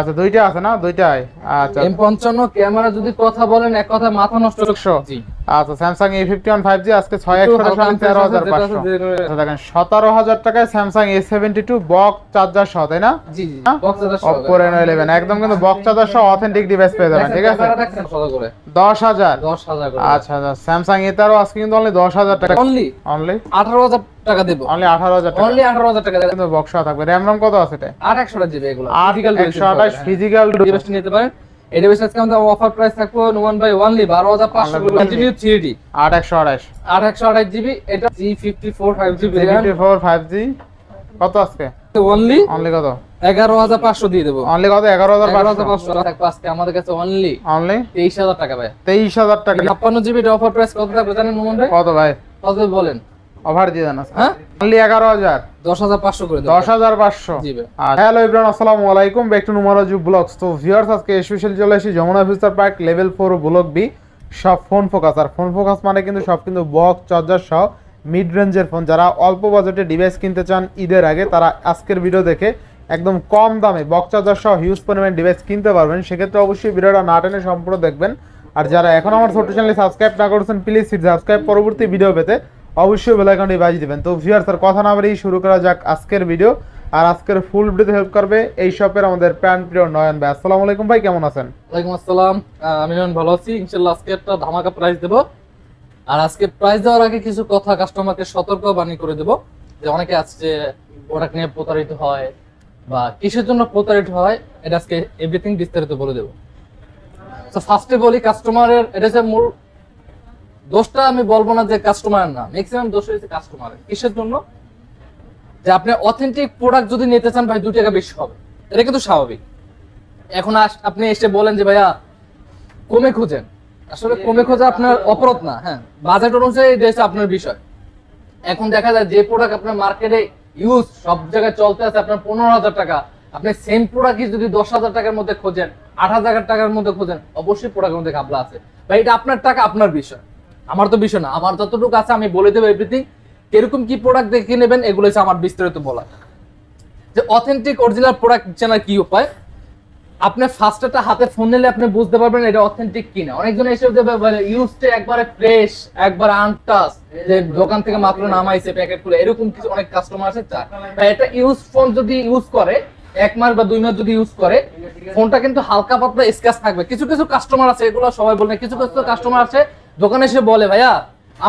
আচ্ছা দুইটা আছে না, দুইটাই। আচ্ছা M55 ক্যামেরা যদি কথা বলেন এক কথা মাথা নষ্ট। জি আচ্ছা Samsung A51 5G আজকে 6113,500 দেখেন 17,000 টাকায় Samsung A72 বক্স চার্জার সহ, তাই না? জি জি বক্স চার্জার সহ Oppo Reno 11 একদম কিন্তু বক্স চার্জার সহ অথেন্টিক ডিভাইস পেয়ে যাবেন, ঠিক আছে? 10,000 করে। আচ্ছা Samsung A13 আজকে কিন্তু অনলি 10,000 টাকা, অনলি 18,000 টাকা দেব, অনলি 18,000 টাকা, অনলি 18,000 টাকা কিন্তু বক্স সহ থাকবে। RAM কত আছে এটা? 8/128 জিবি এগুলো ফিজিক্যাল 128 ফিজিক্যাল ডিভাইস নিতে পারেন। এই ডিভাইস আজকে আমাদের অফার প্রাইস থাকবে নুমান ভাই অনলি 12,500 করে। জিবি 3D 8/128 জিবি, এটা G54 5G G54 5G কত আজকে? অনলি কত? 11,500 দিয়ে দেব। অনলি কত? 11,500 থাকবে আজকে আমাদের কাছে অনলি 23,000 টাকা ভাই। 23,000 টাকা 56 জিবি অফার প্রাইস কত থাকবে জানেন নুমান ভাই? কত ভাই? কত বলেন? অফার দিয়ে দেন আজকে। হ্যাঁ অনলি 11,000 10,500 করে দেব। 10,500 জি ভাই। হ্যালো এভরিওয়ান, আসসালামু আলাইকুম, ব্যাক টু নুমারাজু ব্লগস। তো ভিউয়ার্স আজকে স্পেশালি চলে এসেছি Jamuna Future Park level 4 block B সব ফোন ফোকাস। আর ফোন ফোকাস মানে কিন্তু সব কিন্তু বক্স চার্জার সহ মিড রেঞ্জের ফোন। যারা অল্প বাজেটে ডিভাইস কিনতে চান ঈদের আগে, তারা আজকের ভিডিও দেখে একদম কম দামে বক্স চার্জার সহ হিউজ পরিমাণ ডিভাইস কিনতে পারবেন। সেক্ষেত্রে অবশ্যই ভিডিওটা না টেনে সম্পূর্ণ দেখবেন। আর যারা এখন আমার ছোট চ্যানেলে সাবস্ক্রাইব না করেছেন, প্লিজ সাবস্ক্রাইব, পরবর্তী ভিডিও পেতে অবশ্যই বেল আইকনটি বাজিয়ে দিবেন। তো ভিউয়ার্স আর কথা না বাড়িয়ে শুরু করা যাক আজকের ভিডিও। আর আজকের ফুল ভিডিওতে হেল্প করবে এই শপের আমাদের প্রাণ প্রিয় নয়ন ভাই। আসসালামু আলাইকুম ভাই, কেমন আছেন? ওয়ালাইকুম আসসালাম, আমি নয়ন ভালো আছি ইনশাআল্লাহ। আজকে একটা ধামাকা প্রাইস দেব। আর আজকে প্রাইস দেওয়ার আগে কিছু কথা কাস্টমারকে সতর্ক বাণী করে দেব, যে অনেকে আছে যে প্রোডাক্ট নিয়ে প্রতারিত হয় বা কিসের জন্য প্রতারিত হয়, এটা আজকে এভরিথিং বিস্তারিত বলে দেব। তো ফার্স্টে বলি, কাস্টমারের এটা যে মূল দোষটা আমি বলবো না যে কাস্টমার না, ম্যাক্সিমাম দোষ হয়েছে কাস্টমারের। কিসের জন্য? যে আপনি অথেন্টিক প্রোডাক্ট যদি নিতে চান ভাই 2 টাকা বেশি হবে, এটা কিন্তু স্বাভাবিক। এখন আপনি এসে বলেন যে ভাইয়া কমে খুঁজেন, আসলে কমে খোঁজা আপনার অপরাধ না, হ্যাঁ বাজেট অনুযায়ী এটা হচ্ছে আপনার বিষয়। এখন দেখা যায় যে প্রোডাক্ট আপনার মার্কেটে ইউজ সব জায়গায় চলতে আছে আপনার 15,000 টাকা, আপনি সেম প্রোডাক্টই যদি 10,000 টাকার মধ্যে খোঁজেন, 8,000 টাকার মধ্যে খোঁজেন, অবশ্যই প্রোডাক্টের মধ্যে ঘাপলা আছে ভাই। এটা আপনার টাকা, আপনার বিষয়, আমার তো বিষয় না। আমার যতটুকু আছে আমি বলে দেবো এভরিথিং, কিরকম কি প্রোডাক্ট দেখে নেবেন এগুলো হচ্ছে আমার বিস্তারিত বলা। যে অথেন্টিক অরিজিনাল প্রোডাক্ট চেনার কি উপায়? আপনি ফার্স্ট একটা হাতে ফোন নিলে আপনি বুঝতে পারবেন এটা অথেন্টিক কিনা। অনেকজন এসে দেবে ইউজটা একবারে ফ্রেশ, একবার আনটাচ, যে দোকান থেকে মাত্র নামাইছে প্যাকেট খুলে, এরকম কিছু অনেক কাস্টমার আছে চায়। এটা ইউজ ফোন যদি ইউজ করে 1 মাস বা 2 মাস যদি ইউজ করে, ফোনটা কিন্তু হালকা পাতলা স্ক্র্যাচ থাকবে। কিছু কিছু কাস্টমার আছে, এগুলো সবাই বলে না, কিছু কিছু কাস্টমার আছে দোকানে এসে বলে ভাইয়া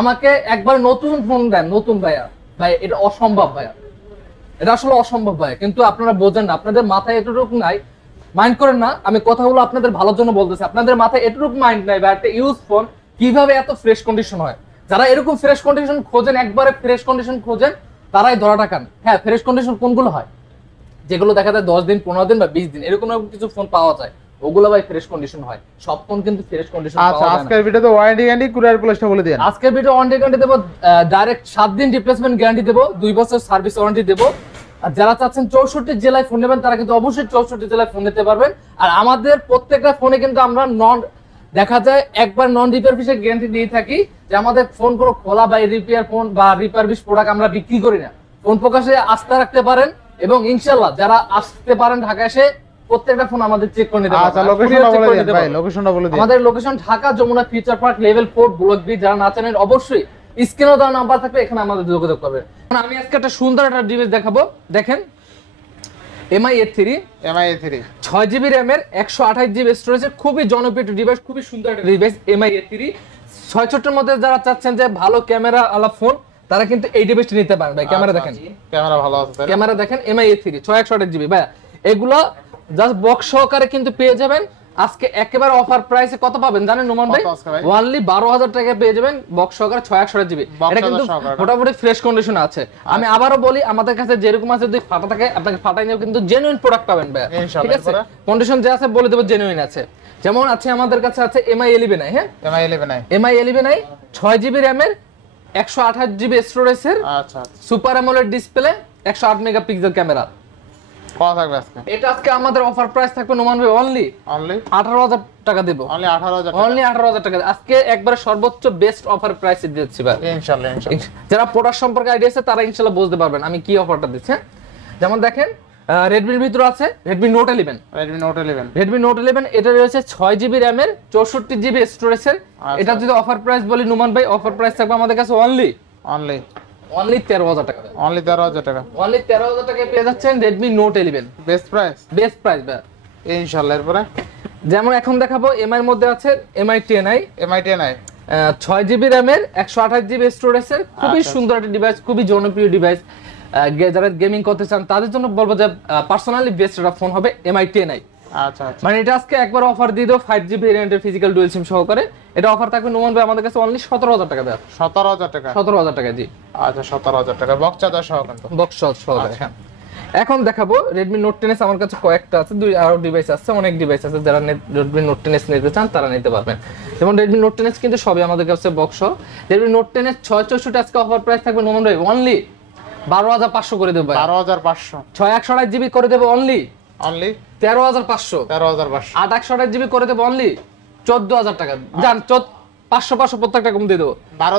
আমাকে একবার নতুন ফোন দেন, নতুন। ভাইয়া ভাই এটা অসম্ভব ভাইয়া, এটা আসলে অসম্ভব ভাইয়া। কিন্তু আপনারা বোঝেন না, আপনাদের মাথায় এতটুকু নাই, মাইন্ড করেন না, আমি কথাগুলো আপনাদের ভালোর জন্য বলতেছি। আপনাদের মাথায় এতটুকু মাইন্ড নাই ভাই, একটা ইউজ ফোন কিভাবে এত ফ্রেশ কন্ডিশন হয়। যারা এরকম ফ্রেশ কন্ডিশন খোঁজেন, একবারে ফ্রেশ কন্ডিশন খোঁজেন, তারাই ধরাটা খান। হ্যাঁ ফ্রেশ কন্ডিশন কোনগুলো হয়? যেগুলো দেখা যায় 10 দিন, 15 দিন বা 20 দিন এরকম কিছু ফোন পাওয়া যায়, ওগুলো ভাই ফ্রেশ কন্ডিশন হয়। সব ফোন কিন্তু ফ্রেশ কন্ডিশন পাওয়া যায় না। আজকের ভিডিওতে ওয়ারেন্টি গ্যারান্টি কুরিয়ার প্লেসটা বলে দেন। আজকের ভিডিও ওয়ারেন্টি গ্যারান্টি দেব, ডাইরেক্ট 7 দিন রিপ্লেসমেন্ট গ্যারান্টি দেব, 2 বছর সার্ভিস ওয়ারেন্টি দেব। আর যারা চাচ্ছেন 64 জেলায় ফোন নেবেন, তারা কিন্তু অবশ্যই 64 জেলায় ফোন নিতে পারবেন। আর আমাদের প্রত্যেকটা ফোনে কিন্তু আমরা দেখা যায় একবার নন রিপেয়ার পিসের গ্যারান্টি দিয়ে থাকি, যে আমাদের ফোন কোনো খোলা বা রিপেয়ার ফোন বা রিপারবিশ প্রোডাক্ট আমরা বিক্রি করি না। ফোন প্রকাশে আস্থা রাখতে পারেন, এবং ইনশাআল্লাহ যারা আসতে পারেন ঢাকা এসে প্রত্যেকটা ফোন আমাদের চেক করে নিতে পারবেন। আচ্ছা লোকেশনটা বলে দেন ভাই, লোকেশনটা বলে দেন। আমাদের location Dhaka Jamuna Future Park level 4 block B. যারা না জানেন অবশ্যই স্ক্রিনে দেওয়া নাম্বার থাকবে, এখানে আমাদের যোগাযোগ করবেন। আমি আজকে একটা সুন্দর একটা ডিভাইস দেখাবো, দেখেন MI A3 6GB RAM এর 128GB স্টোরেজের খুবই জনপ্রিয় ডিভাইস, খুবই সুন্দর একটা ডিভাইস MI A3 6 এর মধ্যে। যারা চাচ্ছেন যে ভালো ক্যামেরা আলা ফোন, তারা কিন্তু এই ডিভাইসটি নিতে পারেন ভাই। ক্যামেরা দেখেন, ক্যামেরা ভালো আছে, ক্যামেরা দেখেন MI A3 6/128GB ভাই। এগুলো জাস্ট বক্স সহকারে কিন্তু পেয়ে যাবেন। আজকে একেবারে অফার প্রাইসে কত পাবেন জানেন নোমান ভাই? অনলি 12,000 টাকায় পেয়ে যাবেন বক্স সহকারে 6/128GB। এটা কিন্তু মোটামুটি ফ্রেশ কন্ডিশনে আছে। আমি আবারও বলি, আমাদের কাছে যেরকম আছে যদি ফাটা থাকে আপনাকে ফাটাই নিয়েও কিন্তু জেনুইন প্রোডাক্ট পাবেন ভাই, ঠিক আছে? কন্ডিশন যে আছে বলে দেব জেনুইন আছে। যেমন আছে আমাদের কাছে আছে MI 11i, হ্যাঁ MI 11i 6GB RAM এর 128GB স্টোরেজের, আচ্ছা super AMOLED display, 108 megapixel camera. কত থাকবে আজকে? এটা আজকে আমাদের অফার প্রাইস থাকবে নোমান ভাই অনলি 18,000 টাকা দেব। অনলি 18,000 টাকা আজকে একবারে সর্বোচ্চ বেস্ট অফার প্রাইসে দিচ্ছি ভাই ইনশাআল্লাহ। যারা প্রোডাক্ট সম্পর্কে আইডিয়া আছে তারা ইনশাআল্লাহ বুঝতে পারবেন আমি কি অফারটা দিচ্ছি। যেমন দেখেন রেডমির ভিতরে আছে Redmi note 11। Redmi note 11, Redmi note 11 এটা রয়েছে 6GB র্যামের 64GB স্টোরেজের। এটা যদি অফার প্রাইস বলি নুমান ভাই, অফার প্রাইস থাকবে আমাদের কাছে অনলি 13,000 টাকা। অনলি 13,000 টাকা। অনলি 13,000 টাকায় পেয়ে যাচ্ছেন Redmi note 11, best price. Best price ভাই ইনশাআল্লাহ। এরপরে যেমন এখন দেখাবো এমআই এর মধ্যে আছে এমআই 10i, 6GB র্যামের 128GB স্টোরেজের, খুবই সুন্দর একটা ডিভাইস, খুবই জনপ্রিয় ডিভাইস। যারা গেমিং করতে চান তাদের জন্য বলবো যে পার্সোনালি বেস্ট একটা ফোন হবে এমআই 10i। আচ্ছা আচ্ছা, মানে এটা আজকে একবার অফার দিয়ে দাও 5G ভেরিয়েন্টের ফিজিক্যাল ডুয়াল সিম সহকারে। এটা অফার থাকবে নোমান ভাই আমাদের কাছে অনলি 17,000 টাকা ভাই। 17,000 টাকা। 17,000 টাকা জি। আচ্ছা 17,000 টাকা বক্স চার্জার সহ কিন্তু। বক্স সহকারে হ্যাঁ। এখন দেখাবো Redmi Note 10s। আমার কাছে কয়েকটা আছে, দুই আরো ডিভাইস আছে, অনেক ডিভাইস আছে। যারা Redmi Note 10s নিতে চান তারা নিতে পারবেন। যেমন Redmi Note 10s কিন্তু সবই আমাদের কাছে বক্স। Redmi Note 10s 664 আজকে অফার প্রাইস থাকবে নোমান ভাই অনলি 12,500 করে দেব ভাই। 12,500। 628GB করে দেব অনলি 13,500। 13,500। 828GB করে দেব অনলি 14,000 টাকা। জান 500 প্রত্যেকটা কম দিয়ে দেবো। 12,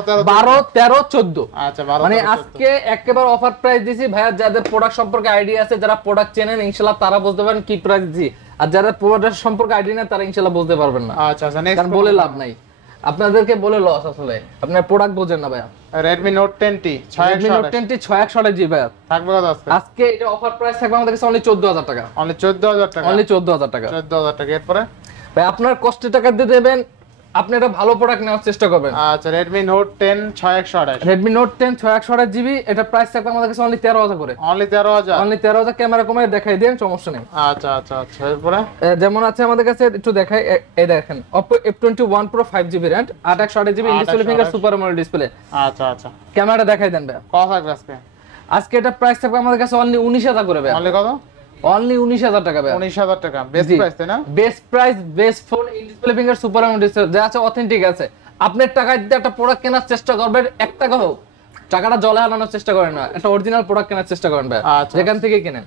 13, 14। আচ্ছা 12, মানে আজকে একেবারে অফার প্রাইস দিছি ভাইয়া। যাদের প্রোডাক্ট সম্পর্কে আইডিয়া আছে, যারা প্রোডাক্ট চেনেন ইনশাআল্লাহ তারা বুঝতে পারেন কি প্রাইস দিছি। আর যারা প্রোডাক্ট সম্পর্কে আইডিয়া নেই তারা ইনশাআল্লাহ বুঝতে পারবেন না। আচ্ছা আচ্ছা, কারণ বলে লাভ নাই, আপনাদেরকে বলে লস আসলে। আপনারা প্রোডাক্ট বোঝেন না ভাইয়া। Redmi Note 10T Redmi Note 10T 628GB ভাইয়া থাকবে কত আজকে? আজকে এটা অফার প্রাইস থাকবে আমাদের কাছে অনলি 14,000 টাকা। অনলি 14,000 টাকা। অনলি 14,000 টাকা। 14,000 টাকা। এরপরে ভাই আপনার কষ্টের টাকা দিয়ে দেবেন, আপনি একটা ভালো প্রোডাক্ট নেওয়ার চেষ্টা করবেন। আচ্ছা Redmi Note 10 628। Redmi Note 10 628GB এটা প্রাইস থাকবে আমাদের কাছে অনলি 13,000 করে। অনলি 13,000। অনলি 13,000। ক্যামেরা কমায় দেখাই দেন, সমস্যা নেই। আচ্ছা আচ্ছা আচ্ছা। এরপরে যেমন আছে আমাদের কাছে একটু দেখাই, এই দেখেন Oppo F21 Pro 5GB RAM 828GB display finger super AMOLED display. আচ্ছা আচ্ছা, ক্যামেরাটা দেখাই দেন ভাই। কত থাকবে আজকে? আজকে এটা প্রাইস থাকবে আমাদের কাছে অনলি 19,000 করে ভাই। অনলি কত? অনলি 19,000 টাকা ভাই। 19,000 টাকা বেস্ট প্রাইস তাই না? Best price, best phone, display finger super AMOLED display যা আছে অথেন্টিক আছে। আপনার টাকা দিয়ে একটা প্রোডাক্ট কেনার চেষ্টা করবেন, 1 টাকা হোক, টাকাটা জলে হারানোর চেষ্টা করেন না, একটা অরিজিনাল প্রোডাক্ট কেনার চেষ্টা করেন ভাই। আচ্ছা, যেখান থেকে কিনেন।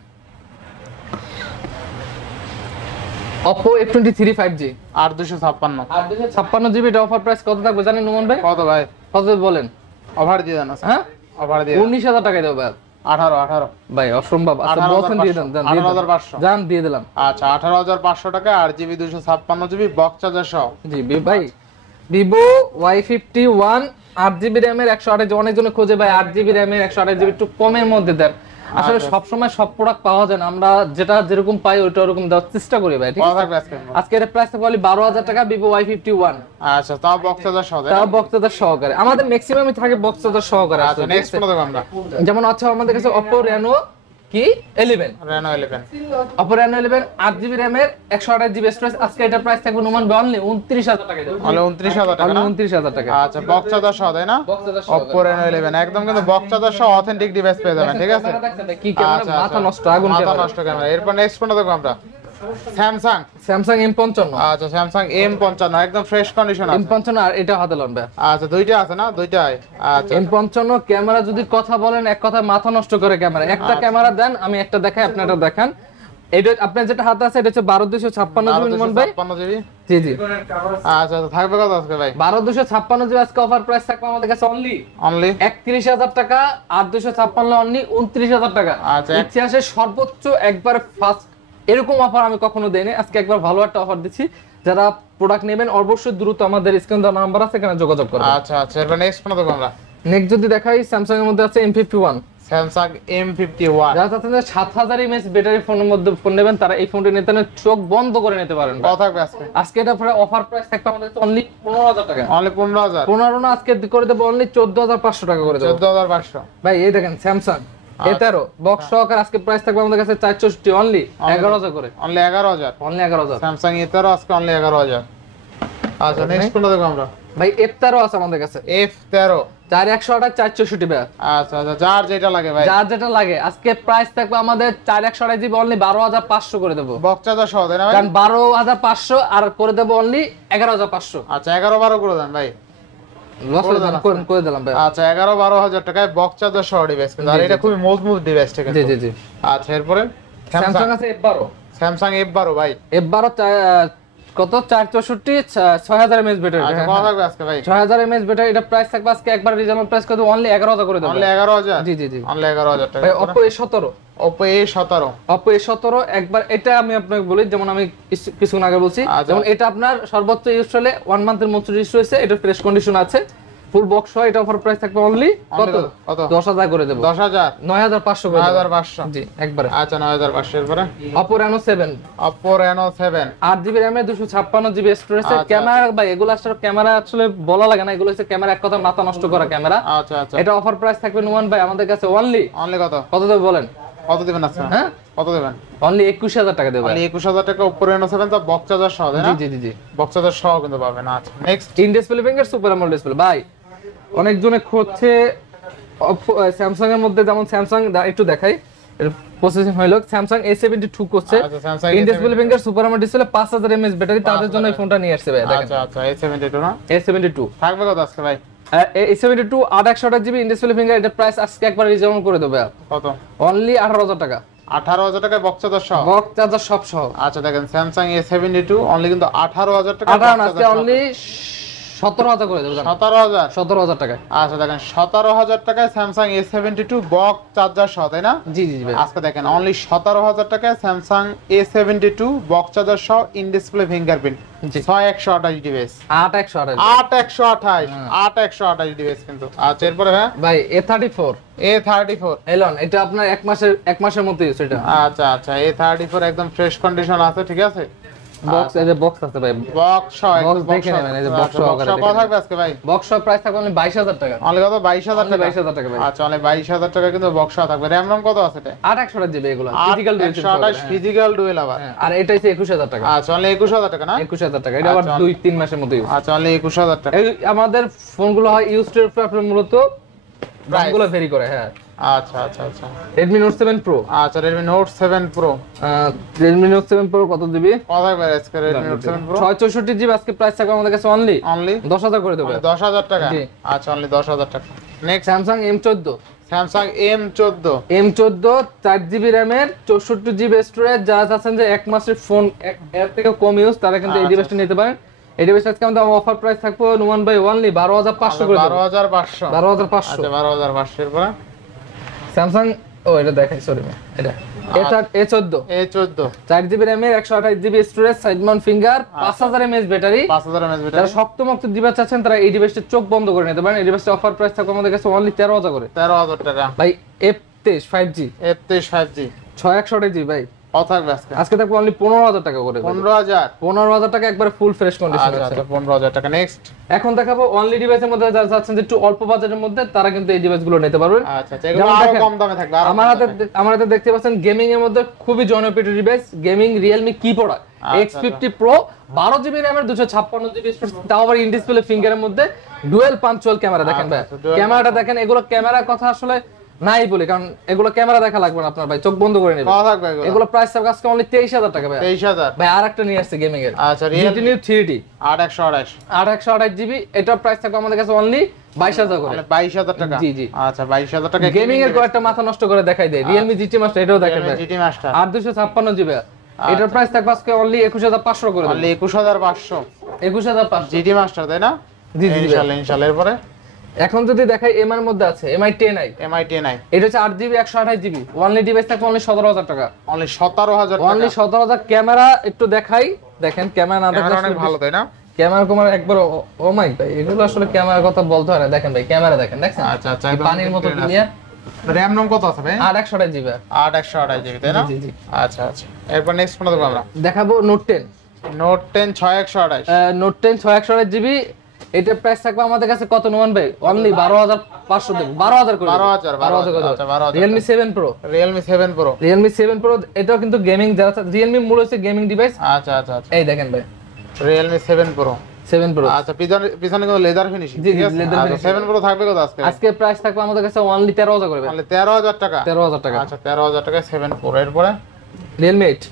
Oppo F23 5G 8,256। 8,256GB এটা অফার প্রাইস কত থাকবে জানেন নোমান ভাই? কত ভাই? কত বলেন? অফার দিয়ে দেন। হ্যাঁ অফার দিয়ে 19,000 টাকা দেব ভাই। 18 ভাই অসম্ভব। আচ্ছা বলছেন দিয়ে দেন, 18,500 জান দিয়ে দিলাম। আচ্ছা 18,500 টাকা 8GB 256GB বক্স চার্জার সহ। জি ভাই Vivo Y51 8GB র্যামের 128, অনেকজনে খোঁজে ভাই 8GB র্যামের 128GB একটু কমের মধ্যে দেন। আসলে সব সময় সব প্রোডাক্ট পাওয়া যায় না, আমরা যেটা যেরকম পাই ওটা ওরকম দেওয়ার চেষ্টা করি ভাই। ঠিক কত আছে থাকবে আজকে? আজকে এর প্রাইস থাকবে 12,000 টাকা Vivo Y51। আচ্ছা তাও বক্স চার্জার সহ। তাও বক্স চার্জার সহকারে। আমাদের ম্যাক্সিমামই থাকে বক্স চার্জার সহকারে। আচ্ছা নেক্সট কোন দেখব আমরা? যেমন আছে আমাদের কাছে Oppo Reno 11। Reno 11। Oppo Reno 11 8GB র্যামের 128GB স্টোরেজ। আজকে এটা প্রাইস থাকবে নোমান ভাই অনলি 29,000 টাকা দেব। অনলি 29,000 টাকা না? 29,000 টাকা। আচ্ছা বক্স চার্জার সহ তাই না? বক্স চার্জার Oppo Reno 11 একদম কিন্তু বক্স চার্জার সহ অথেন্টিক ডিভাইস পেয়ে যাবেন। ঠিক আছে? কি ক্যামেরা, মাথা নষ্ট, আগুন মাথা ক্যামেরা। নষ্ট ক্যামেরা। এরপর নেক্সট কোনটা দেখব আমরা? Samsung M55। আচ্ছা Samsung M55 একদম ফ্রেশ কন্ডিশন আছে। M55 আর এটা হাতে লন ভাই। আচ্ছা দুইটা আছে না? দুইটাই। আচ্ছা M55 ক্যামেরা যদি কথা বলেন এক কথায় মাথা নষ্ট করে ক্যামেরা। একটা ক্যামেরা দেন, আমি একটা দেখাই, আপনি এটা দেখান। এটা আপনার যেটা হাতে আছে এটা হচ্ছে 12,256GB নোমান ভাই। 56GB। জি জি। আচ্ছা থাকবে কত আজকে ভাই? 12,256GB আজকে অফার প্রাইস থাকবে আমাদের কাছে অনলি 31,000 টাকা। 8,256 অনলি 29,000 টাকা। আচ্ছা ইতিহাসে সর্বোচ্চ একবার ফার্স্ট এরকম অফার আমি কখনো দেইনি। আজকে একবার ভালো একটা অফার দিচ্ছি। যারা প্রোডাক্ট নেবেন অবশ্যই দ্রুত আমাদের স্ক্রিন দেওয়া নাম্বার আছে এখানে যোগাযোগ করবেন। আচ্ছা আচ্ছা এরপর নেক্সট কোন দেখব আমরা? নেক্সট যদি দেখাই Samsung এর মধ্যে আছে M51। Samsung M51 যারা চাচ্ছেন 7000 mAh ব্যাটারি ফোনের মধ্যে ফোন নেবেন তারা এই ফোনটি নিতে না, চোখ বন্ধ করে নিতে পারেন। কত থাকবে আজকে? আজকে এটা পুরো অফার প্রাইস থাকবে আমাদের অনলি 15,000 টাকা। অনলি 15,000। 15 না, আজকে করে দেব অনলি 14,500 টাকা করে দেব। 14,500। ভাই এই দেখেন Samsung A13 বক্স সহকারে আজকে প্রাইস থাকবে আমাদের কাছে 464 অনলি 11,000 করে। অনলি 11,000। অনলি 11,000। Samsung A13 আজকে অনলি 11,000। আচ্ছা নেক্সট কোনটা দেখব আমরা? ভাই F13 আছে আমাদের কাছে। F13 4128 464 ভাই। আচ্ছা আচ্ছা যার যেটা লাগে ভাই। যার যেটা লাগে আজকে প্রাইস থাকবে আমাদের 4128GB অনলি 12,500 করে দেব। বক্স চার্জার সহ তাই না ভাই? কারণ 12,500 আর করে দেব অনলি 11,500। আচ্ছা 11-12 করে দেন ভাই। করে দিলাম ভাই। আচ্ছা 11-12,000 টাকায় বক্স চার্জার সহ ডিভাইস কিন্তু আর এটা খুবই মজবুত ডিভাইস। ঠিক আছে? জি জি জি। আচ্ছা এরপরে Samsung আছে F12। Samsung F12 ভাই। F12 কত 464 6000 mAh ব্যাটারি। আচ্ছা কত থাকবে আজকে ভাই? 6000 mAh ব্যাটারি, এটা প্রাইস থাকবে আজকে একবার রিজনেবল প্রাইস কত অনলি 11000 করে দেব। অনলি 11000? জি জি জি অনলি 11000 টাকা। ভাই Oppo A17, Oppo A17, Oppo A17 একবার, এটা আমি আপনাকে বলি, যেমন আমি কিছুক্ষণ আগে বলছি, যেমন এটা আপনার সর্বোচ্চ ইউজ হলে 1 মান্থের মধ্যে ইউজ হয়েছে, এটা ফ্রেশ কন্ডিশন আছে, ফুল বক্স হয়, এটা অফার প্রাইস থাকবে অনলি কত? 10000 করে দেব। 10000? 9500 করে দেব। 9500? জি একবারে। আচ্ছা 9500 এর পরে Oppo Reno 7, Oppo Reno 7, 8GB RAM এ 256GB স্টোরেজ। ক্যামেরা ভাই এগুলো আসলে ক্যামেরা আসলে বলা লাগে না, এগুলো হচ্ছে ক্যামেরা এক কথা মাথা নষ্ট করা ক্যামেরা। আচ্ছা আচ্ছা। এটা অফার প্রাইস থাকবে নুমান ভাই আমাদের কাছে অনলি কত? কত দেব বলেন? কত দিবেন আজকে? হ্যাঁ কত দিবেন? অনলি 21000 টাকা দেব। অনলি 21000 টাকা Oppo Reno 7, তো বক্স চার্জার সহ, তাই না? জি জি জি বক্স চার্জার সহ কিন্তু পাবেন। আচ্ছা next, in display finger super AMOLED display. ভাই অনেকজনে খুঁজছে স্যামসাং এর মধ্যে, যেমন স্যামসাং একটু দেখাই প্রসেসিং হলো, স্যামসাং A72 করছে আচ্ছা Samsung in display finger super AMOLED display 5000 mAh battery, তাদের জন্য এই ফোনটা নিয়ে আসছে ভাই। দেখেন আচ্ছা আচ্ছা A72 না? A72 থাকবে কত আজকে ভাই? A72 8/128GB in display finger, এটা প্রাইস আজকে একবার রিজনেবল করে দেব কত? অনলি 18000 টাকা। 18000 টাকায় বক্স চার্জার সহ? বক্স চার্জার সব সহ। আচ্ছা দেখেন Samsung A72 অনলি কিন্তু 18000 টাকা, 18 আজকে অনলি 17000 করে দেব। 17000? 17000 টাকা। আচ্ছা দেখেন 17000 টাকায় Samsung A72 বক্স চার্জার সহ, তাই না? জি জি ভাই। আজকে দেখেন অনলি 17000 টাকায় Samsung A72 বক্স চার্জার সহ in display fingerprint, 6128 device, 8128 8128 device কিন্তু। আচ্ছা এরপরে ভাই A34, A34 এলন, এটা আপনার এক মাসের মধ্যে ইউজ এটা। আচ্ছা আচ্ছা A34 একদম ফ্রেশ কন্ডিশন আছে, ঠিক আছে? বক্স, এই যে বক্স আছে ভাই, বক্স সহ বক্স দেখে নেবেন, এই যে বক্স সহকারে কত থাকবে আজকে ভাই? বক্স সহ প্রাইস থাকবে অনলি 22000 টাকা। অনলি কত? 22000 টাকা? 22000 টাকা ভাই। আচ্ছা অনলি 22000 টাকা কিন্তু বক্স সহ থাকবে। র‍্যাম রম কত আছে এটা? 8128GB এগুলো ফিজিক্যাল ডুয়েল সিম। 128 ফিজিক্যাল ডুয়েল আবার। আর এটা হচ্ছে 21000 টাকা। আচ্ছা অনলি 21000 টাকা না? 21000 টাকা, এটা আবার 2-3 মাসের মধ্যে ইউজ। আচ্ছা অনলি 21000 টাকা। এই আমাদের ফোনগুলো হয় ইউজড এর উপর মূলত দামগুলো ভেরি করে। হ্যাঁ আচ্ছা আচ্ছা আচ্ছা। Redmi Note 7 Pro, আচ্ছা Redmi Note 7 Pro, Redmi Note 7 Pro কত দিবি? কত থাকবে আজকে Redmi Note 7 Pro? 664GB আজকে প্রাইস থাকবে আমাদের কাছে অনলি 10000 করে দেব। 10000 টাকা? জি। আচ্ছা অনলি 10000 টাকা। Next Samsung M14, Samsung M14, 4GB RAM এর 64GB স্টোরেজ, যারা চাচ্ছেন যে এক মাসের ফোন এর থেকে কম ইউজ, তারা কিন্তু এই ডিভাইসটা নিতে পারেন। এই ডিভাইসটা আজকে আমাদের অফার প্রাইস থাকবে নুমান ভাই অনলি 12500 করে দেব। 12500? 12500। আচ্ছা 12500 এর পরে Samsung, ও এটা দেখাই, সরি এটা A14, 4GB RAM এর 128GB storage, side Mount finger, 5000 mAh battery. 5000 mAh battery. যারা শক্তমুক্ত ডিভাইস চাচ্ছেন তারা এই ডিভাইসটা চোখ বন্ধ করে নিতে পারেন। এই ডিভাইসটা অফার প্রাইস থাকবে আমাদের কাছে অনলি 13000 করে। 13000 টাকা ভাই F23 5G, F23 5G 6128GB ভাই, কত থাকবে আজকে? আজকে থাকবে অনলি 15000 টাকা করে। 15000? 15000 টাকা একবার ফুল ফ্রেশ কন্ডিশন আছে। আচ্ছা 15000 টাকা। নেক্সট এখন দেখাবো অনলি ডিভাইসের মধ্যে যারা চাচ্ছেন যে একটু অল্প বাজেটের মধ্যে, তারা কিন্তু এই ডিভাইসগুলো নিতে পারবেন। আচ্ছা আচ্ছা, এগুলো আরো কম দামে থাকবে। আমার হাতে দেখতে পাচ্ছেন গেমিং এর মধ্যে খুবই জনপ্রিয় ডিভাইস, গেমিং Realme কি product X50 Pro, 12GB RAM এর 256GB স্টোরেজ, তাও আবার ইন ডিসপ্লে ফিঙ্গারের মধ্যে ডুয়াল পাঞ্চুয়াল ক্যামেরা। দেখেন ভাই ক্যামেরাটা দেখেন, এগুলো ক্যামেরার কথা আসলে নাই বলি, কারণ এগুলো ক্যামেরা দেখা লাগবে না আপনার ভাই, চোখ বন্ধ করে নেবেন। কত থাকবে এগুলো? এগুলো প্রাইস থাকবে আজকে অনলি 23000 টাকা ভাই। 23000? ভাই আরেকটা নিয়ে আসছে গেমিং এর, আচ্ছা GT Neo 3D 8128, 8128GB, এটা প্রাইস থাকবে আমাদের কাছে অনলি 22000 করে। 22000 টাকা? জি জি। আচ্ছা 22000 টাকা। গেমিং এর কয়েকটা মাথা নষ্ট করে দেখাই দেয়, Realme GT Master, এটাও দেখেন ভাই, GT Master 8256GB, এটার প্রাইস থাকবে আজকে অনলি 21500 করে। অনলি 21500? 21500 GT Master তাই না? জি জি ইনশাআল্লাহ ইনশাআল্লাহ। এরপরে এখন যদি দেখাই এমআই এর মধ্যে আছে MI 10i, MI 10i, এটা হচ্ছে 8GB 128GB, অনলি ডিভাইস থাকবে অনলি 17000 টাকা। অনলি 17000 টাকা? অনলি 17000। ক্যামেরা একটু দেখাই, দেখেন ক্যামেরা না দেখলে অনেক ভালো তাই না? ক্যামেরা কুমার একবার ও মাই ভাই, এগুলো আসলে ক্যামেরার কথা বলতে হয় না। দেখেন ভাই ক্যামেরা দেখেন, দেখছেন? আচ্ছা আচ্ছা, পানির মতো ক্লিয়ার। র‍্যাম রম কত আছে ভাই? 8128GB। 8128GB তাই না? জি জি। আচ্ছা আচ্ছা, এরপর নেক্সট কোনটা দেখব আমরা? দেখাবো Note 10, Note 10 6128, Note 10 6128GB, এটা প্রাইস থাকবে আমাদের কাছে কত নুমান ভাই? অনলি 12500 দেব। 12000 করে। 12000 করে। আচ্ছা 12000। Realme 7 Pro, Realme 7 Pro, Realme 7 Pro, এটাও কিন্তু গেমিং, যারা Realme মূল হচ্ছে গেমিং ডিভাইস। আচ্ছা আচ্ছা আচ্ছা, এই দেখেন ভাই Realme 7 Pro, 7 Pro। আচ্ছা পিছনে কিন্তু লেদার ফিনিশিং, জি, ঠিক আছে? leather আচ্ছা finishing। 7 Pro থাকবে কত আজকে? আজকে প্রাইস থাকবে আমাদের কাছে অনলি 13000 করে। অনলি 13000 টাকা? 13000 টাকা। আচ্ছা 13000 টাকা 7 Pro। এরপরে Realme 8,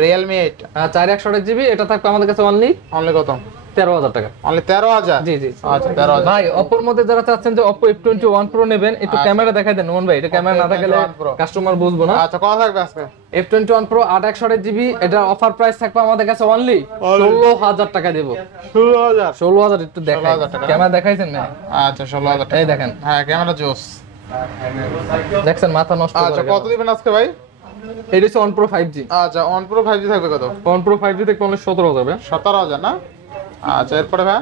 Realme 8, 4128GB, এটা থাকবে আমাদের কাছে অনলি অনলি কত? 13000 টাকা। অনলি 13000? জি জি। আচ্ছা 13000। ভাই Oppo এর মধ্যে যারা চাচ্ছেন যে Oppo F21 Pro নেবেন, একটু ক্যামেরা দেখাই দেন নুমান ভাই, এটা ক্যামেরা না থাকলে F21 Pro কাস্টমার বুঝবো না। আচ্ছা কত থাকবে আজকে? F21 Pro 8/128GB, এটা অফার প্রাইস থাকবে আমাদের কাছে অনলি 16000 টাকা দেব। 16000 একটু দেখাই, ক্যামেরা দেখাইছেন না? আচ্ছা 16000 টাকা, এই দেখেন, হ্যাঁ ক্যামেরা জোস। দেখছেন মাথা নষ্ট করে। আচ্ছা কত দিবেন আজকে ভাই? এটা হচ্ছে OnePro 5G। আচ্ছা OnePro 5G থাকবে কত? OnePro 5G থাকবে অনলি 17000 হবে। 17000 না? আচ্ছা এরপরে ভাই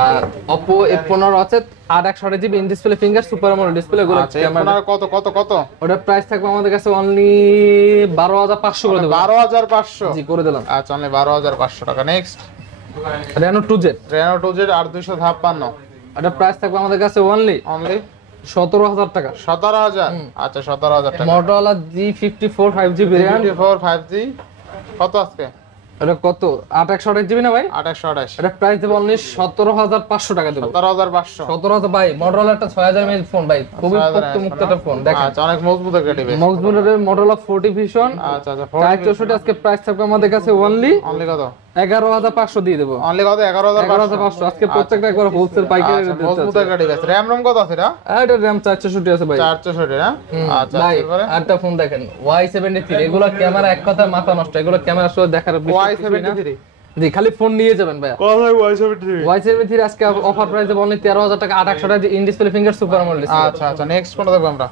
আর Oppo F15 আছে 8/128GB in display finger super AMOLED display, গুলো ক্যামেরা কত কত কত? ওটার প্রাইস থাকবে আমাদের কাছে অনলি 12500 করে দেব। 12500 জি করে দিলাম। আচ্ছা অনলি 12500 টাকা। Next Reno 2Z, Reno 2Z 8256, ওটার প্রাইস থাকবে আমাদের কাছে অনলি অনলি 17000 টাকা। 17000, আচ্ছা 17000 টাকা। Motorola G54 5G variant, 54 5G কত আজকে? এটা কত? 8/128GB না ভাই? 2828, এটা প্রাইস দেব অনলি 17500 টাকা দেব। 17500, 17000 ভাই। Motorola একটা 6000 mAh ফোন ভাই, খুবই মুক্ত একটা ফোন দেখেন। আচ্ছা অনেক মজবুত একটা ডিভাইস। মক্সবুলের Motorola 40 Vision, আচ্ছা আচ্ছা 464 আজকে প্রাইস থাকবে আমাদের কাছে অনলি অনলি কত? 11500 দিয়ে দেব। অনলি কত? 11500 আজকে প্রত্যেকটা একবার হোলসেল পাইকারি রেটে দিতে মজবুত একটা ডিভাইস। RAM ROM কত আছে এটা? এটা RAM 464 আছে ভাই। 464 না? আচ্ছা ভাই এরপরে আরেকটা ফোন দেখেন Y73, এগুলো ক্যামেরা এক কথা মাথা নষ্ট, এগুলো ক্যামেরা আসলে দেখার Y73, জি খালি ফোন নিয়ে যাবেন ভাই। কত হয় Y73? Y73 আজকে অফার প্রাইস দেব অনলি 13000 টাকা, 8/128GB in display finger super AMOLED display. আচ্ছা আচ্ছা নেক্সট কোনটা দেখব আমরা?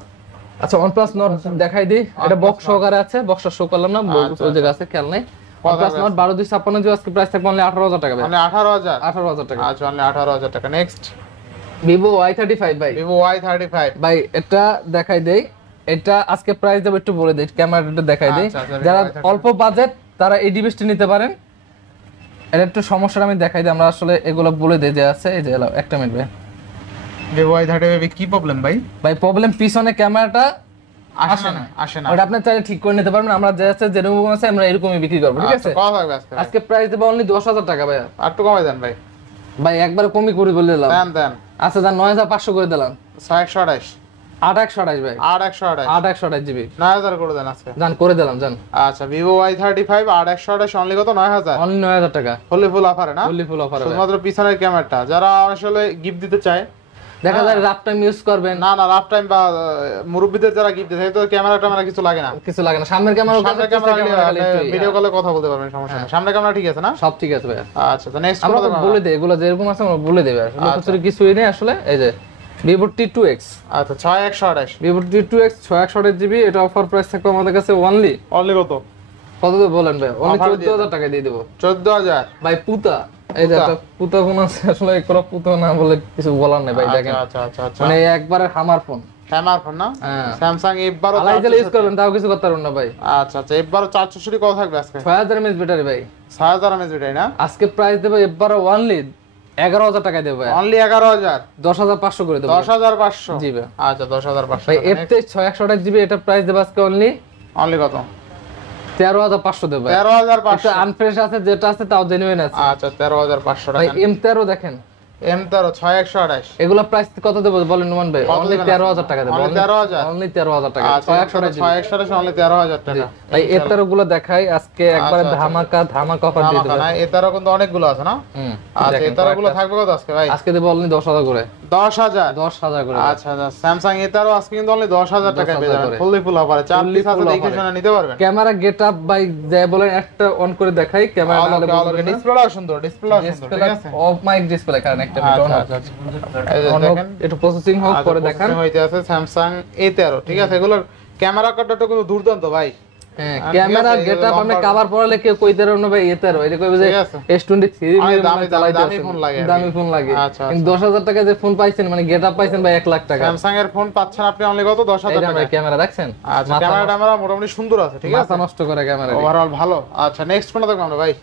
আচ্ছা OnePlus Nord দেখাই দিই, এটা বক্স সহকারে আছে, বক্সটা শো করলাম না, ওই জায়গা আছে খেয়াল নাই। OnePlus Nord 12256 আজকে প্রাইস থাকবে অনলি 18000 টাকা ভাই। মানে 18000, 18000 টাকা। আচ্ছা অনলি 18000 টাকা। নেক্সট Vivo Y35 ভাই। Vivo Y35 ভাই এটা দেখাই দেই, এটা আজকে প্রাইস দেব একটু বলে দেই, ক্যামেরাটা দেখাই দেই। আচ্ছা, আচ্ছা, যারা Vivo Y35 অল্প বাজেট তারা এই ডিভাইসটি নিতে পারেন। এটা একটু সমস্যা আমি দেখাই দিই, আমরা আসলে এগুলো বলে দেই যে আছে, এই যে একটা মিনিট ভাই। Vivo Y35 কি প্রবলেম ভাই? ভাই প্রবলেম পিছনে ক্যামেরাটা আসে না। ওটা আপনি চাইলে ঠিক করে নিতে পারবেন, আমরা যা আছে যেরকম আছে আমরা এরকমই বিক্রি করব, ঠিক আছে? আচ্ছা কত থাকবে আজকে? আজকে প্রাইস দেব অনলি 10000 টাকা ভাই। আর একটু কমাই দেন ভাই। ভাই একবার কমই করে বলে দিলাম। দেন আচ্ছা যান 9500 করে দিলাম। 6128, 8/128 ভাই। 8128, 8/128GB 9000 করে দেন আজকে। যান করে দিলাম যান। আচ্ছা Vivo Y35 8128 অনলি কত? 9000, অনলি 9000 টাকা ফুলি ফুল অফারে না? ফুলি ফুল অফার। শুধুমাত্র পিছনের ক্যামেরাটা যারা আসলে গিফট দিতে চায়, দেখা যায় রাফ টাইম ইউজ করবেন, না রাফ টাইম বা মুরব্বিদের যারা গিফট দিতে চায় তো ক্যামেরা কিছু লাগে না। কিছু লাগে না, সামনের ক্যামেরা সামনের ক্যামেরা ভিডিও কলে কথা বলতে পারবেন, সমস্যা নেই। সামনের ক্যামেরা ঠিক আছে না? সব ঠিক আছে ভাই। আচ্ছা তো নেক্সট আমরা বলে দেই, এগুলো যেরকম আছে আমরা বলে দেব, আসলে কিছুই নেই আসলে। এই যে Vivo T2X, আচ্ছা 6128, Vivo T2X 6128GB, এটা অফার প্রাইস থাকবে আমাদের কাছে অনলি কত? কত দেব বলেন ভাই? অনলি 14000 টাকা দিয়ে দেব। 14000 ভাই পুতা, এই যে একটা পুতা ফোন আছে, আসলে একরা পুতা না বলে কিছু বলার নাই ভাই। দেখেন আচ্ছা আচ্ছা আচ্ছা মানে একবারে হামার ফোন, হ্যামার ফোন না? হ্যাঁ স্যামসাং F12 আলাইজেল ইউজ করবেন তাও কিছু করতে পারবেন না ভাই। আচ্ছা আচ্ছা F12 464 কত থাকবে আজকে? 6000 mAh ব্যাটারি ভাই। 6000 mAh ব্যাটারি না? আজকে প্রাইস দেব F12 অনলি 11000 টাকা দেব ভাই। অনলি 11000, 10500 করে দেব। 10500, জি ভাই। আচ্ছা 10500 ভাই F23 6128GB, এটা প্রাইস দেব আজকে অনলি অনলি কত? 13500 দেব ভাই। 13500, এটা আনফ্রেশ আছে, যেটা আছে তাও জেনুইন আছে। আচ্ছা 13500 ভাই টাকা। M13 দেখেন, M13 6128, এগুলা প্রাইস কত দেব বলেন নুমান ভাই? কত অনলি দিবেন? 13000 টাকা দেব। অনলি 13000, অনলি 13000 টাকা। আচ্ছা 6128 অনলি 13000 টাকা। ভাই M13 গুলো দেখাই আজকে একবারে ধামাকা অফার দিয়ে দেব। না এটারও কিন্তু অনেকগুলো আছে না? আচ্ছা এটারও গুলো থাকবে কত আজকে ভাই? আজকে দেব অনলি 10000 করে। 10000 করে। আচ্ছা স্যামসাং এটারও আজকে কিন্তু অনলি 10000 টাকা পেয়ে যাবেন, ফুলি ফুল অফারে। 4 পিস আছে, দেখে শুনে নিতে পারবেন। ক্যামেরা গেটআপ ভাই যাই বলেন একটা অন করে দেখাই, ক্যামেরা ডিসপ্লেটাও সুন্দর, ডিসপ্লেটাও সুন্দর, ঠিক আছে? অফ মাইক ডিসপ্লে কারণ একটা মিনিট আচ্ছা এই যে দেখেন একটু প্রসেসিং হোক পরে দেখান। হইতে আছে স্যামসাং A13, ঠিক আছে? এগুলোর ক্যামেরা কাটটা কিন্তু দুর্দান্ত ভাই। হ্যাঁ ক্যামেরা গেটআপ আপনি কভার পড়ালে কেউ কইতে পারবে না ভাই A13, এটা কইবে যে S23 দামি ফোন লাগে, দামি ফোন লাগে। আচ্ছা কিন্তু 10000 টাকা যে ফোন পাইছেন মানে গেটআপ পাইছেন ভাই 1 লাখ টাকা। স্যামসাং এর ফোন পাচ্ছেন আপনি অনলি কত? 10000 টাকা। ক্যামেরা দেখছেন? আচ্ছা ক্যামেরাটা মোটামুটি সুন্দর আছে, ঠিক আছে? মাথা নষ্ট করে ক্যামেরা, ওভারঅল ভালো। আচ্ছা নেক্সট কোনটা দেখব আমরা ভাই?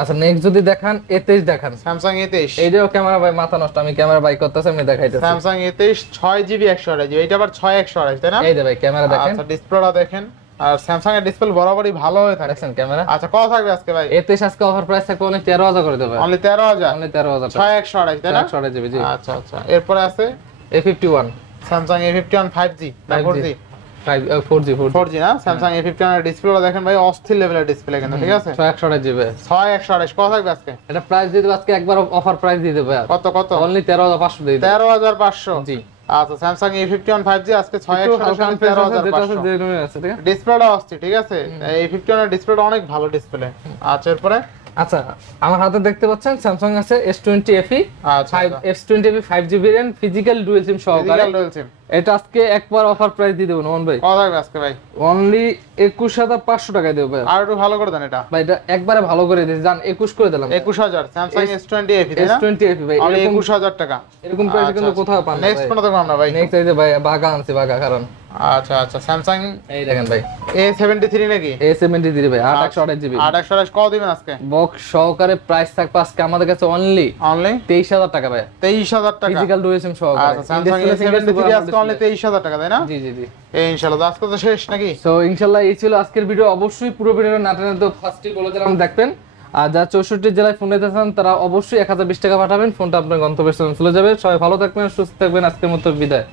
আচ্ছা নেক্সট যদি দেখান A23 দেখান। স্যামসাং A23, এইটাও ক্যামেরা ভাই মাথা নষ্ট, আমি ক্যামেরা বাই করতেছি, আমি দেখাইতেছি। স্যামসাং A23 6GB 128GB, এটা আবার 6128, তাই না? এই যে ভাই ক্যামেরা দেখেন। আচ্ছা ডিসপ্লেটা দেখেন, আর স্যামসাং এর ডিসপ্লে বরাবরই ভালো হয়ে থাকে। দেখছেন ক্যামেরা? আচ্ছা কত থাকবে আজকে ভাই? A23 আজকে অফার প্রাইস থাকবে অনলি 13000 করে দেব। অনলি 13000, অনলি 13000 টাকা। 6128, তাই না? 6128GB জি। আচ্ছা এরপরে আছে A51, Samsung A51 5G, 4G, 4G না? স্যামসাং A51 এর ডিসপ্লেটা দেখেন ভাই, অস্থির লেভেলের ডিসপ্লে কিন্তু, ঠিক আছে? 6128GB 6128 কত থাকবে আজকে? এটা প্রাইস দিয়ে দেব আজকে একবার অফার প্রাইস দিয়ে দেব। কত? অনলি 13500 দিয়ে দেব। 13500, জি আচ্ছা স্যামসাং A51 5G আজকে 6 একটু 128 হালকা আনফ্রেশ আছে, যেটা আছে 13500 জেনুইন আছে, ঠিক আছে। ডিসপ্লেটা আসছে, ঠিক আছে। A51 এর ডিসপ্লেটা অনেক ভালো ডিসপ্লে। আচ্ছা এরপরে আচ্ছা, আমার হাতে দেখতে পাচ্ছেন স্যামসাং আছে S20 FE আচ্ছা 5 S20 FE 5GB variant, physical dual SIM সহকারে। ডিজিটাল ডুয়াল সিম এটা আজকে একবার অফার প্রাইস দিয়ে দেবো নোমান ভাই, কত থাকবে আজকে ভাই? অনলি 21500 টাকায় দেবো ভাই। আর একটু ভালো করে দেন এটা ভাই এটা একবারে ভালো করে দিয়েছি, জান 21 করে দিলাম। 21000 স্যামসাং S20 FE তাই না? S20 FE ভাই, অনলি এরকম 21000 টাকা। এরকম প্রাইসে কিন্তু কোথাও পান না নেক্সট ভাই। কোনটা দেখব আমরা ভাই? নেক্সট এই যে ভাই বাগা আনছি, বাগা কারণ আচ্ছা আচ্ছা স্যামসাং এই দেখেন ভাই A73 নাকি? A73 ভাই 828GB 828 কত দিবেন আজকে? বক্স সহকারে প্রাইস থাকবে আজকে আমাদের কাছে অনলি অনলি 23000 টাকা ভাই, 23000 টাকা। ফিজিক্যাল ডুয়াল সিম সহকারে। আচ্ছা স্যামসাং A73 আজকে অনলি 23000 টাকা তাই না? জি জি জি। এই ইনশাআল্লাহ আজকে তো শেষ নাকি? সো ইনশাআল্লাহ এই ছিল আজকের ভিডিও। অবশ্যই পুরো ভিডিওটা নাটানে তো ফার্স্টে বলে দিলাম দেখবেন। আর যারা 64 জেলায় ফোন নিতে চান তারা অবশ্যই 1020 টাকা পাঠাবেন, ফোনটা আপনার গন্তব্যস্থলে চলে যাবে। সবাই ভালো থাকবেন, সুস্থ থাকবেন, আজকের মতো বিদায়।